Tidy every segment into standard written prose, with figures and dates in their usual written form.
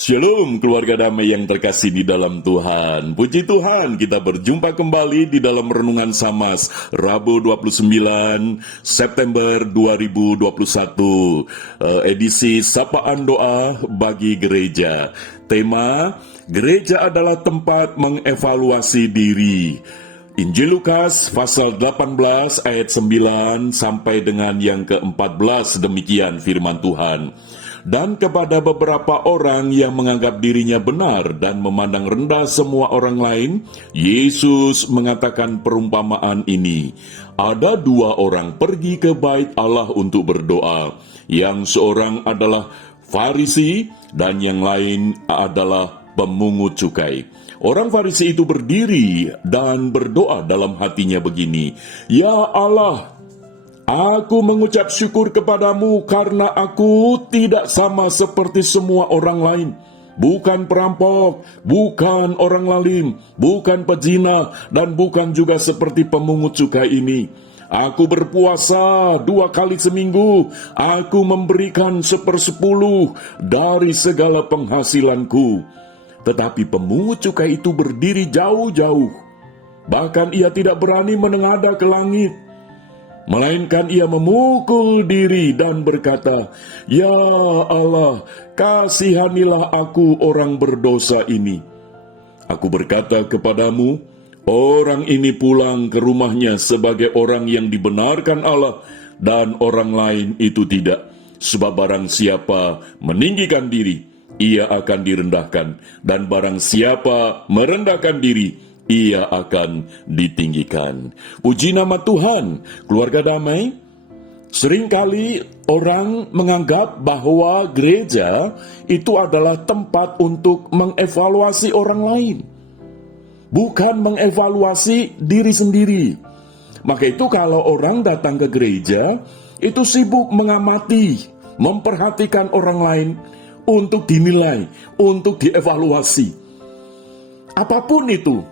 Shalom keluarga damai yang terkasih di dalam Tuhan. Puji Tuhan, kita berjumpa kembali di dalam Renungan Samas Rabu 29 September 2021, edisi Sapaan Doa bagi Gereja. Tema, Gereja adalah tempat mengevaluasi diri. Injil Lukas pasal 18 ayat 9 sampai dengan yang ke-14, demikian firman Tuhan. Dan kepada beberapa orang yang menganggap dirinya benar dan memandang rendah semua orang lain, Yesus mengatakan perumpamaan ini. Ada dua orang pergi ke bait Allah untuk berdoa. Yang seorang adalah Farisi dan yang lain adalah pemungut cukai. Orang Farisi itu berdiri dan berdoa dalam hatinya begini, "Ya Allah, aku mengucap syukur kepadamu karena aku tidak sama seperti semua orang lain. Bukan perampok, bukan orang lalim, bukan pezina, dan bukan juga seperti pemungut cukai ini. Aku berpuasa 2 kali seminggu. Aku memberikan 1/10 dari segala penghasilanku." Tetapi pemungut cukai itu berdiri jauh-jauh. Bahkan ia tidak berani menengadah ke langit, melainkan ia memukul diri dan berkata, "Ya Allah, kasihanilah aku orang berdosa ini." Aku berkata kepadamu, orang ini pulang ke rumahnya sebagai orang yang dibenarkan Allah, dan orang lain itu tidak. Sebab barang siapa meninggikan diri, ia akan direndahkan, dan barang siapa merendahkan diri, ia akan ditinggikan. Puji nama Tuhan. Keluarga damai, seringkali orang menganggap bahwa gereja itu adalah tempat untuk mengevaluasi orang lain, bukan mengevaluasi diri sendiri. Maka itu kalau orang datang ke gereja, itu sibuk mengamati, memperhatikan orang lain untuk dinilai, untuk dievaluasi. Apapun itu,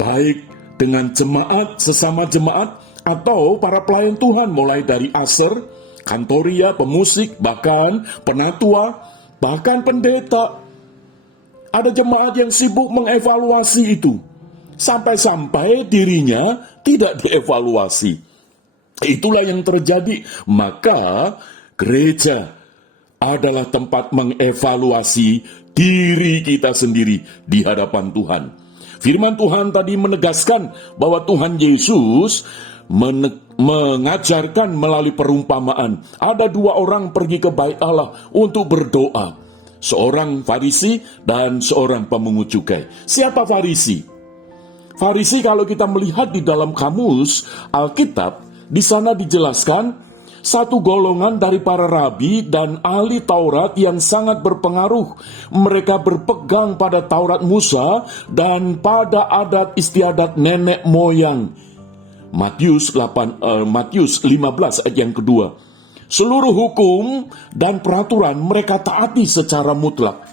baik dengan jemaat, sesama jemaat, atau para pelayan Tuhan, mulai dari aser, kantoria, pemusik, bahkan penatua, bahkan pendeta. Ada jemaat yang sibuk mengevaluasi itu, sampai-sampai dirinya tidak dievaluasi. Itulah yang terjadi. Maka gereja adalah tempat mengevaluasi diri kita sendiri di hadapan Tuhan. Firman Tuhan tadi menegaskan bahwa Tuhan Yesus mengajarkan melalui perumpamaan. Ada dua orang pergi ke bait Allah untuk berdoa. Seorang Farisi dan seorang pemungut cukai. Siapa Farisi? Farisi kalau kita melihat di dalam kamus Alkitab, di sana dijelaskan satu golongan dari para rabi dan ahli Taurat yang sangat berpengaruh. Mereka berpegang pada Taurat Musa dan pada adat istiadat nenek moyang. Matius 15 ayat yang kedua. Seluruh hukum dan peraturan mereka taati secara mutlak.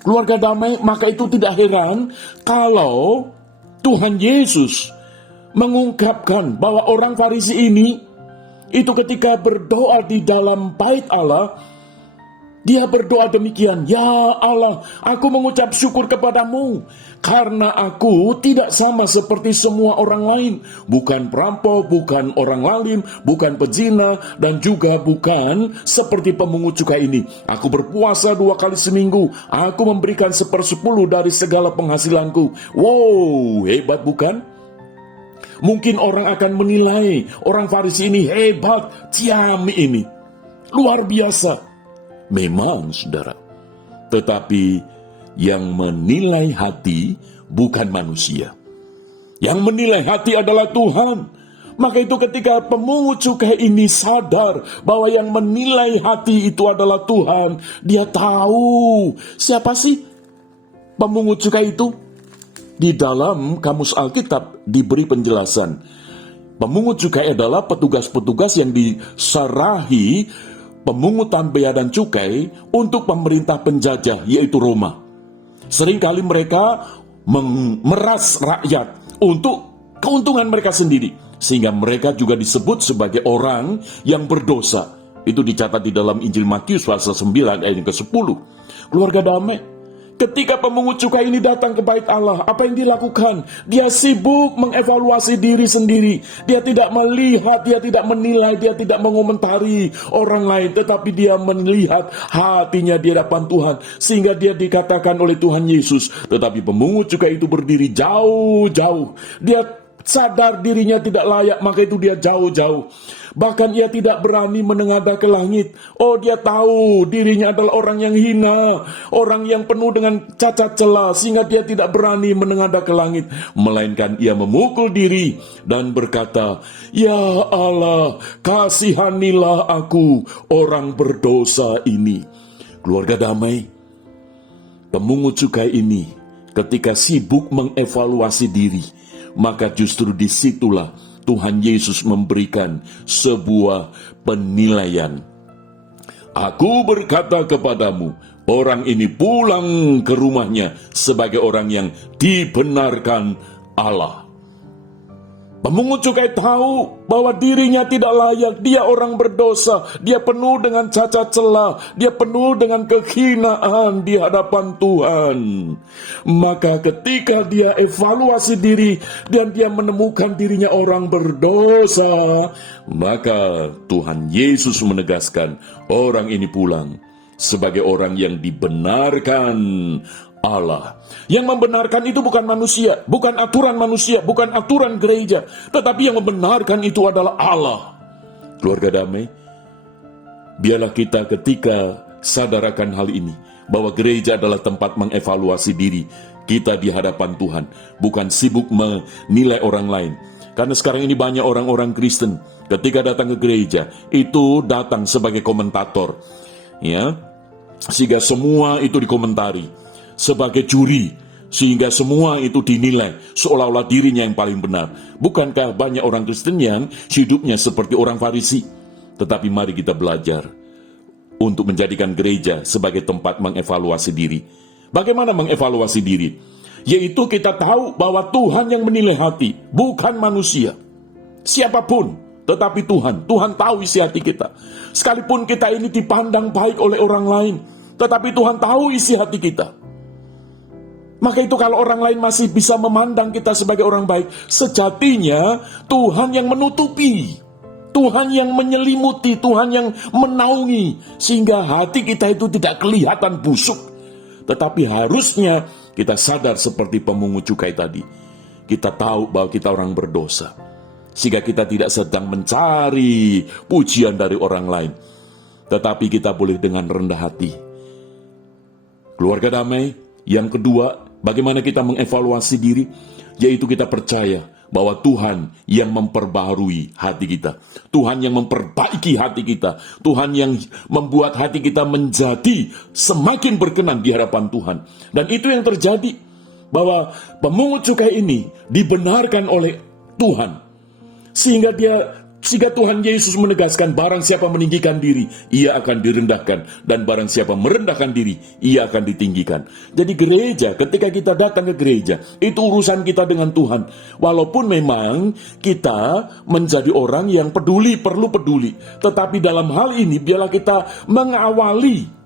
Keluarga damai, maka itu tidak heran kalau Tuhan Yesus mengungkapkan bahwa orang Farisi ini itu ketika berdoa di dalam bait Allah, dia berdoa demikian, "Ya Allah, aku mengucap syukur kepadamu, karena aku tidak sama seperti semua orang lain. Bukan perampok, bukan orang lalim, bukan pezina, dan juga bukan seperti pemungut cukai ini. Aku berpuasa 2 kali seminggu. Aku memberikan 1/10 dari segala penghasilanku." Wow, hebat bukan? Mungkin orang akan menilai orang Farisi ini hebat, ciami ini, luar biasa. Memang, saudara. Tetapi yang menilai hati bukan manusia. Yang menilai hati adalah Tuhan. Maka itu ketika pemungut cukai ini sadar bahwa yang menilai hati itu adalah Tuhan, dia tahu siapa sih pemungut cukai itu. Di dalam kamus Alkitab diberi penjelasan. Pemungut cukai adalah petugas-petugas yang diserahi pemungutan bea dan cukai untuk pemerintah penjajah, yaitu Roma. Seringkali mereka memeras rakyat untuk keuntungan mereka sendiri, sehingga mereka juga disebut sebagai orang yang berdosa. Itu dicatat di dalam Injil Matius pasal 9 ayat yang ke-10. Keluarga damai, ketika pemungut cukai ini datang ke bait Allah, apa yang dilakukan? Dia sibuk mengevaluasi diri sendiri. Dia tidak melihat, dia tidak menilai, dia tidak mengomentari orang lain, tetapi dia melihat hatinya di hadapan Tuhan, sehingga dia dikatakan oleh Tuhan Yesus. Tetapi pemungut cukai itu berdiri jauh-jauh. Dia sadar dirinya tidak layak, maka itu dia jauh-jauh. Bahkan ia tidak berani menengadah ke langit. Oh, dia tahu dirinya adalah orang yang hina, orang yang penuh dengan cacat celah, sehingga dia tidak berani menengadah ke langit. Melainkan ia memukul diri dan berkata, "Ya Allah, kasihanilah aku, orang berdosa ini." Keluarga damai, pemungut cukai ini ketika sibuk mengevaluasi diri, maka justru disitulah Tuhan Yesus memberikan sebuah penilaian. "Aku berkata kepadamu, orang ini pulang ke rumahnya sebagai orang yang dibenarkan Allah." Pemungut cukai tahu bahwa dirinya tidak layak, dia orang berdosa, dia penuh dengan cacat celah, dia penuh dengan kehinaan di hadapan Tuhan. Maka ketika dia evaluasi diri dan dia menemukan dirinya orang berdosa, maka Tuhan Yesus menegaskan orang ini pulang sebagai orang yang dibenarkan Allah. Yang membenarkan itu bukan manusia, bukan aturan manusia, bukan aturan gereja, tetapi yang membenarkan itu adalah Allah. Keluarga damai, biarlah kita ketika sadarkan hal ini, bahwa gereja adalah tempat mengevaluasi diri kita di hadapan Tuhan, bukan sibuk menilai orang lain. Karena sekarang ini banyak orang-orang Kristen ketika datang ke gereja itu datang sebagai komentator, ya, sehingga semua itu dikomentari sebagai juri, sehingga semua itu dinilai seolah-olah dirinya yang paling benar. Bukankah banyak orang Kristen yang hidupnya seperti orang Farisi? Tetapi mari kita belajar untuk menjadikan gereja sebagai tempat mengevaluasi diri. Bagaimana mengevaluasi diri? Yaitu kita tahu bahwa Tuhan yang menilai hati, bukan manusia. Siapapun, tetapi Tuhan tahu isi hati kita. Sekalipun kita ini dipandang baik oleh orang lain, tetapi Tuhan tahu isi hati kita. Maka itu kalau orang lain masih bisa memandang kita sebagai orang baik, sejatinya Tuhan yang menutupi, Tuhan yang menyelimuti, Tuhan yang menaungi, sehingga hati kita itu tidak kelihatan busuk. Tetapi harusnya kita sadar seperti pemungut cukai tadi. Kita tahu bahwa kita orang berdosa, sehingga kita tidak sedang mencari pujian dari orang lain, tetapi kita boleh dengan rendah hati. Keluarga damai, yang kedua, bagaimana kita mengevaluasi diri? Yaitu kita percaya bahwa Tuhan yang memperbaharui hati kita, Tuhan yang memperbaiki hati kita, Tuhan yang membuat hati kita menjadi semakin berkenan di hadapan Tuhan. Dan itu yang terjadi, bahwa pemungut cukai ini dibenarkan oleh Tuhan, sehingga Tuhan Yesus menegaskan, barang siapa meninggikan diri, ia akan direndahkan, dan barang siapa merendahkan diri, ia akan ditinggikan. Jadi gereja, ketika kita datang ke gereja, itu urusan kita dengan Tuhan. Walaupun memang kita menjadi orang yang perlu peduli, tetapi dalam hal ini biarlah kita mengawali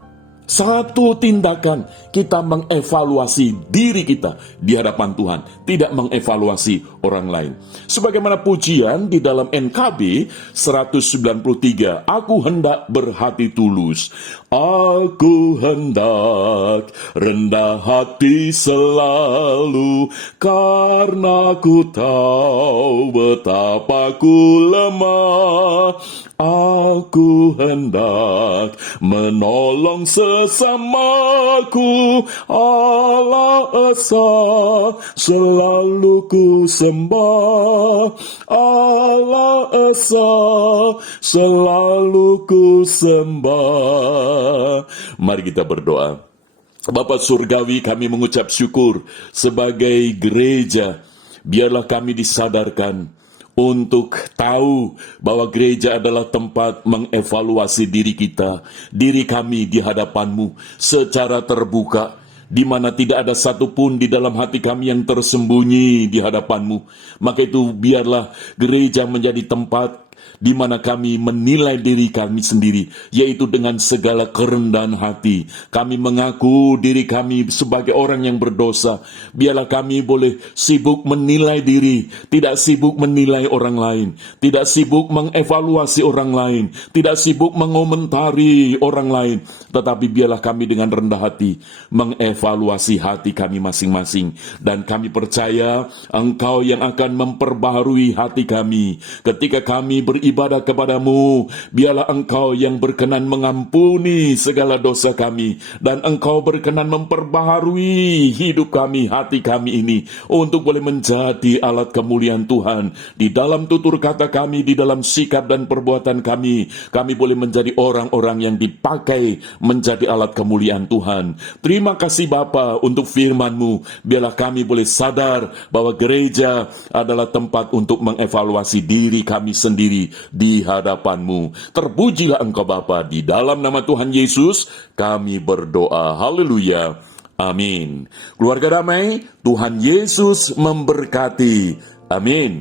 satu tindakan, kita mengevaluasi diri kita di hadapan Tuhan, tidak mengevaluasi orang lain. Sebagaimana pujian di dalam NKB 193, "Aku hendak berhati tulus, aku hendak rendah hati selalu, karena ku tahu betapa ku lemah. Aku hendak menolong sesamaku, Allah esa selalu ku sembah, Allah esa selalu ku sembah." Mari kita berdoa. Bapa Surgawi, kami mengucap syukur sebagai gereja. Biarlah kami disadarkan untuk tahu bahwa gereja adalah tempat mengevaluasi diri kita, diri kami di hadapan-Mu secara terbuka, di mana tidak ada satupun di dalam hati kami yang tersembunyi di hadapan-Mu. Maka itu biarlah gereja menjadi tempat di mana kami menilai diri kami sendiri, yaitu dengan segala kerendahan hati. Kami mengaku diri kami sebagai orang yang berdosa. Biarlah kami boleh sibuk menilai diri, tidak sibuk menilai orang lain, tidak sibuk mengevaluasi orang lain, tidak sibuk mengomentari orang lain, tetapi biarlah kami dengan rendah hati mengevaluasi hati kami masing-masing. Dan kami percaya Engkau yang akan memperbaharui hati kami. Ketika kami beribadah kepadamu, biarlah Engkau yang berkenan mengampuni segala dosa kami, dan Engkau berkenan memperbaharui hidup kami, hati kami ini, untuk boleh menjadi alat kemuliaan Tuhan. Di dalam tutur kata kami, di dalam sikap dan perbuatan kami boleh menjadi orang-orang yang dipakai menjadi alat kemuliaan Tuhan. Terima kasih Bapa untuk firman-Mu. Biarlah kami boleh sadar bahwa gereja adalah tempat untuk mengevaluasi diri kami sendiri di hadapan-Mu. Terpujilah Engkau Bapa, di dalam nama Tuhan Yesus kami berdoa. Haleluya. Amin. Keluarga damai, Tuhan Yesus memberkati. Amin.